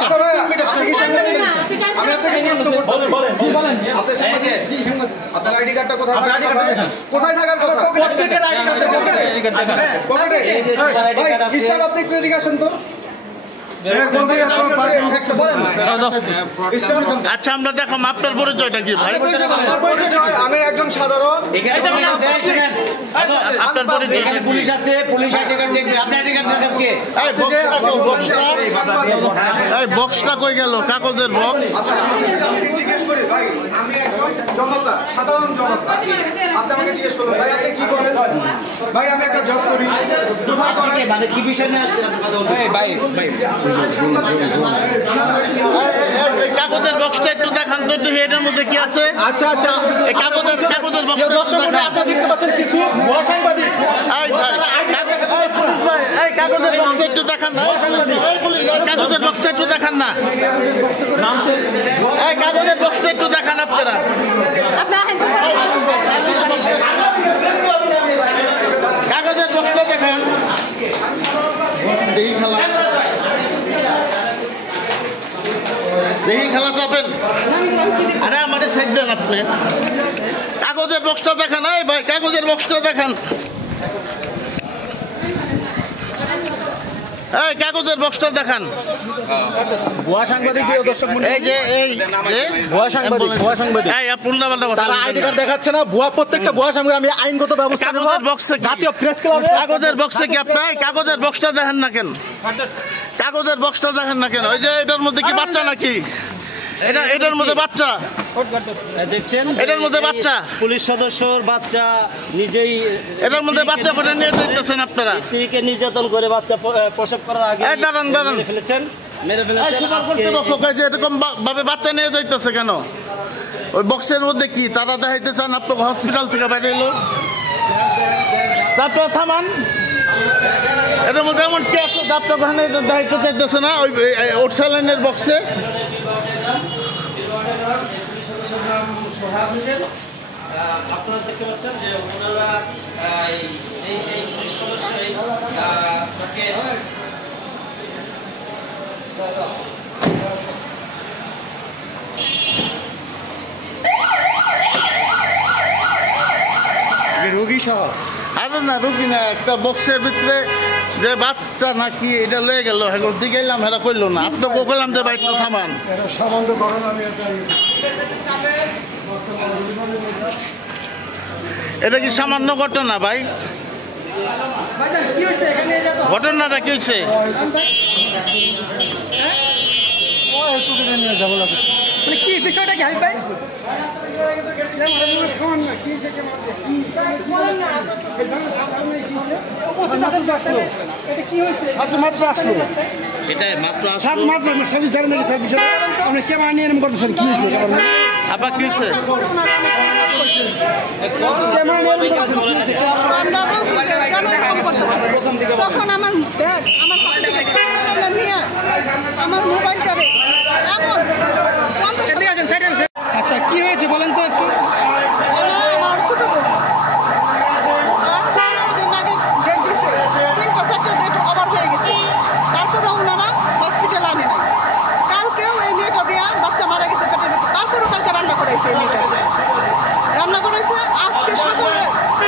বিষয়? আপনি কি সাংবাদিক? আমি আপনাকে প্রশ্ন করতেছি। বলেন। আপনি সাংবাদিক? জি সাংবাদিক। আপনার আইডি কার্ডটা কোথায়? কোথায় থাকার কথা? প্রত্যেকের আইডি কার্ড পকেটে। ভাই স্টাফ আপনি একটু এদিকে আসেন তো। আচ্ছা আমরা দেখো আপনার পরিচয়টা কি ভাই? আমি একজন সাধারণ। আপনার পরিচয় পুলিশ আছে, পুলিশ আইডি কার্ড দেখবে। আপনার আইডি কার্ড দেখেন কে? এই বক্সটা কই গেল? কাগজের বক্স। জিজ্ঞেস করি ভাই, আমি একজন জনতা, সাধারণ জনতা। আপনি আমাকে জিজ্ঞেস করলেন ভাই আপনি কি করেন? ভাই আমি একটা জব করি। কোথায় করেন? মানে কি বিষয় নিয়ে আসছেন আপনি কথা বলবেন? ভাই কাগজের বক্সটা একটু দেখান তো দেখি এটার মধ্যে কি আছে। আচ্ছা এই কাগজের বক্সটা দর্শক মণ্ডলী, আপনারা দেখতে পাচ্ছেন কিছু ভুয়া সাংবাদিক। এই কাগজের বক্সটা একটু দেখান না। কাগজের বক্সটা একটু দেখান না। এই কাগজের বক্সটা একটু দেখান আপনারা। কাগজের বক্সটা দেখান। দেখি খেলা চাপেন। আরে আমাদের সাইড দেন আপনি। কাগজের বক্সটা দেখান। এই ভাই কাগজের বক্সটা দেখান। এই কাগজের বক্সটা দেখান। ভুয়া সাংবাদিক দর্শক মণ্ডলী, এই যে ভুয়া সাংবাদিক এই আপনার বলতে কথা। তারা আইডি কার্ড দেখাচ্ছে না। প্রত্যেকটা ভুয়া সাংবাদিক আমি আইনগত ব্যবস্থা নেব। কাগজের বক্সে জাতীয় প্রেস ক্লাবে কাগজের বক্সে কি আপনি কাগজের বক্সটা দেখেন না কেন? কাগজের বক্সটা দেখেন না কেন? ওই যে এটার মধ্যে কি বাচ্চা নাকি? এটার মধ্যে বাচ্চা দেখছেন, এটার মধ্যে বাচ্চা পুলিশ সদস্যর বাচ্চা নিজেই এটার মধ্যে বাচ্চা করে নিয়ে যেতেছেন আপনারা। স্ত্রীকে নির্যাতন করে বাচ্চা প্রসব করার আগে এই দাঁড়ান মেরে ফেলেছেন। এরকম ভাবে বাচ্চা নিয়ে যাইতেছে কেন? ওই বক্সের মধ্যে কি তারা দেখাইতে চান আপনাকে হসপিটাল থেকে বাইরে এলো? তারপর থামান। এটার মধ্যে এমন কি আছে আপনার ওখানে দেখাইতে চাইতেছে না? ওই ওটসালাইনের বক্সে আপনারা দেখতে পাচ্ছেন যে ওনারা এই পুলিশ সদস্যই তাকে রোগী সহ। আরে না রুগী না, একটা বক্সের ভিতরে যে বাচ্চা নাকি এটা লয়ে গেল। এখন দিকে এলাম হেরা করলো না। আপনাকে বললাম যে বাইক সামান সামান্য ঘটনা। আমি এটা কি সামান্য ঘটনা ভাই? ঘটনাটা কি হয়েছে? মানে কি বিষয়টা কি আমি ভাই? মাত্র আসলো। এটাই মাত্র মাত্র সবই জানেন নাকি স্যার বিষয়টা? আপনি ক্যামেরা নিয়ে এরকম করতেছেন কি হয়েছে? আবার কি হয়েছে? ক্যামেরা নিয়ে এরকম করতেছেন কি হয়েছে? আমরা বলছি যে কেন এরকম করতেছে? তখন আমার ব্যাগ আমার হাতে থেকে ক্যামেরা নিয়ে আমার মোবাইলটারে এমন 50 আচ্ছা কি হয়েছে বলেন তো একটু। আমার ছোট বোন তার 15 দিন আগে ডেট দিছে, 3-4টা ডেট ওভার হয়ে গেছে। তারপরে ওনারা হসপিটাল আনে নাই। কালকেও এই মেয়েটা দিয়া বাচ্চা মারা গেছে পেটের ভিতরে। তারপরেও কালকে রান্না করাইছে এই মেয়েটা, রান্না করাইছে। আজকে সকালে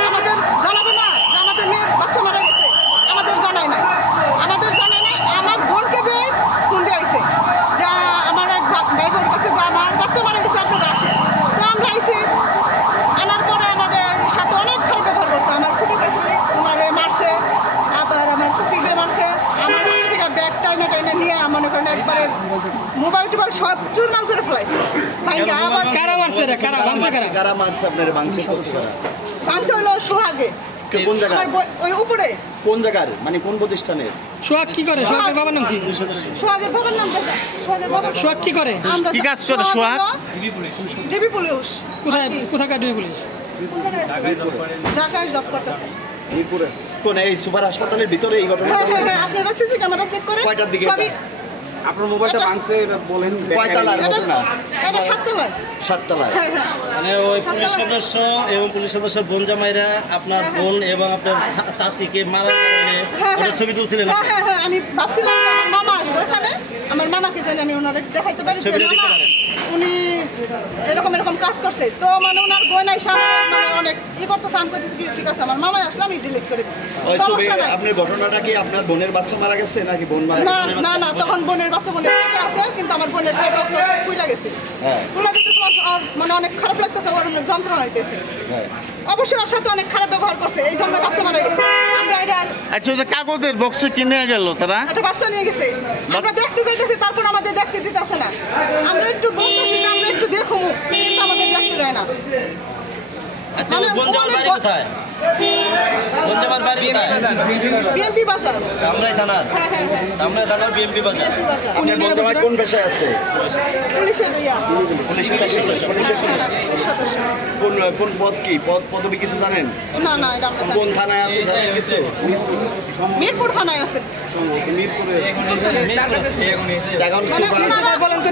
আমাদের জানাবে না যে আমাদের মেয়ের বাচ্চা মারা গেছে? আমাদের জানাই নাই। আমার বোনকে দিয়ে ফোন দিয়ে আইছে যে আমার এক ভাই বোন কাছে যে আমার বাচ্চা মারা গেছে, আপনারা আসেন। তো আমরা আইছি। আনার পরে আমাদের সাথে অনেক খারাপ ব্যবহার করছে। আমার ছোট কাকি ওনারে মারছে, আবার আমার কুপিকে মারছে। আমার কাছে থেকে ব্যাগ টাইনে নিয়ে মনে করেন একবারে মোবাইল টোবাইল সব চুরমার করে ফেলাইছে। ভাইয়া আবার কারা মারছে রে? কারা ভাঙছে? কারা মারছে আপনার বাংলাদেশ সদস্যরা? পাঞ্চা হলো সোহাগে। কোন জায়গায়? ওই উপরে। কোন জায়গার মানে কোন প্রতিষ্ঠানের? সোহাগ কি করে? সোহাগের বাবার নাম কি? সোহাগের বাবার নাম কি? সোহাগের বাবা সোহাগ কি করে? কি কাজ করে সোহাগ? DB police. কোথাকার ডিবি পুলিশ? ঢাকায় জব করতেছে। মিরপুরে কোন এই সুপার হাসপাতালের ভিতরে এই ঘটনা? হ্যাঁ, আপনারা সিসি ক্যামেরা চেক করেন। কয়টার দিকে? সবই আপনার মোবাইলটা ভাঙছে এটা বলেন কয়তলার ঘটনা? এটা 7 তলায়। 7 তলায়। হ্যাঁ হ্যাঁ মানে ওই পুলিশ সদস্য এবং পুলিশ সদস্যের বোন জামাইরা আপনার বোন এবং আপনার চাচিকে মারার কারণে হ্যাঁ, ওটা ছবি তুলছিলেন হ্যাঁ আপনি। হ্যাঁ হ্যাঁ আমি ভাবছিলাম যে আমার মামা আসবে এখানে, আমার মামাকে জানি আমি ওনারে দেখাইতে পারি যে ছবিটা দেখতে মামা পারেন। উনি এরকম কাজ করছে, তো মানে ওনার গয়নাই সামনে মানে অনেক করতেছে, আমি কইতেছি কি ঠিক আছে, আমার মামাই আসলে আমি ডিলিট করে দিচ্ছি, সমস্যা নাই। আপনার ঘটনাটা কি আপনার বোনের বাচ্চা মারা গেছে নাকি বোন মারা না না না তখন বোনের বাচ্চা বোনের পেটে আছে, কিন্তু আমার বোনের পেট ফুলে গেছে, ফুলে দিতেছে, ওর মানে অনেক খারাপ লাগতেছে, ওর অনেক যন্ত্রণা হইতেছে। অবশ্যই ওর সাথে অনেক খারাপ ব্যবহার করছে, এই জন্য বাচ্চা মারা গেছে। আমরা এটা আচ্ছা, ওই যে কাগজের বক্সে কিনে গেল তারা, একটা বাচ্চা নিয়ে গেছে, আমরা দেখতে যাইতেছি, তারপর আমাদের দেখতে দিতেছে না। আমরা একটু বলতেছি যে আমরা একটু দেখো, কিন্তু আমাদের দেখতে দেয় না। আচ্ছা, ওই বোন জামার বাড়ি কোথায়? বোন জামার বাড়ি কোথায়? বিএমপি বাজার। ধামরাই থানার, হ্যাঁ হ্যাঁ হ্যাঁ ধামরাই থানার বিএমপি বাজার। বিএমপি বাজার। আপনার বোন জামাই কোন পেশায় আছে? পুলিশের ইয়ে আছে, পুলিশ সদস্য। পুলিশ সদস্য। কোন পদ কি পদবি কিছু জানেন? না না এটা আমরা জানি কোন না। থানায় আছে জানেন কিছু? মিরপুর থানায় আছে। মিরপুরে। এখন মানে সুপার ওনারা বলেন তো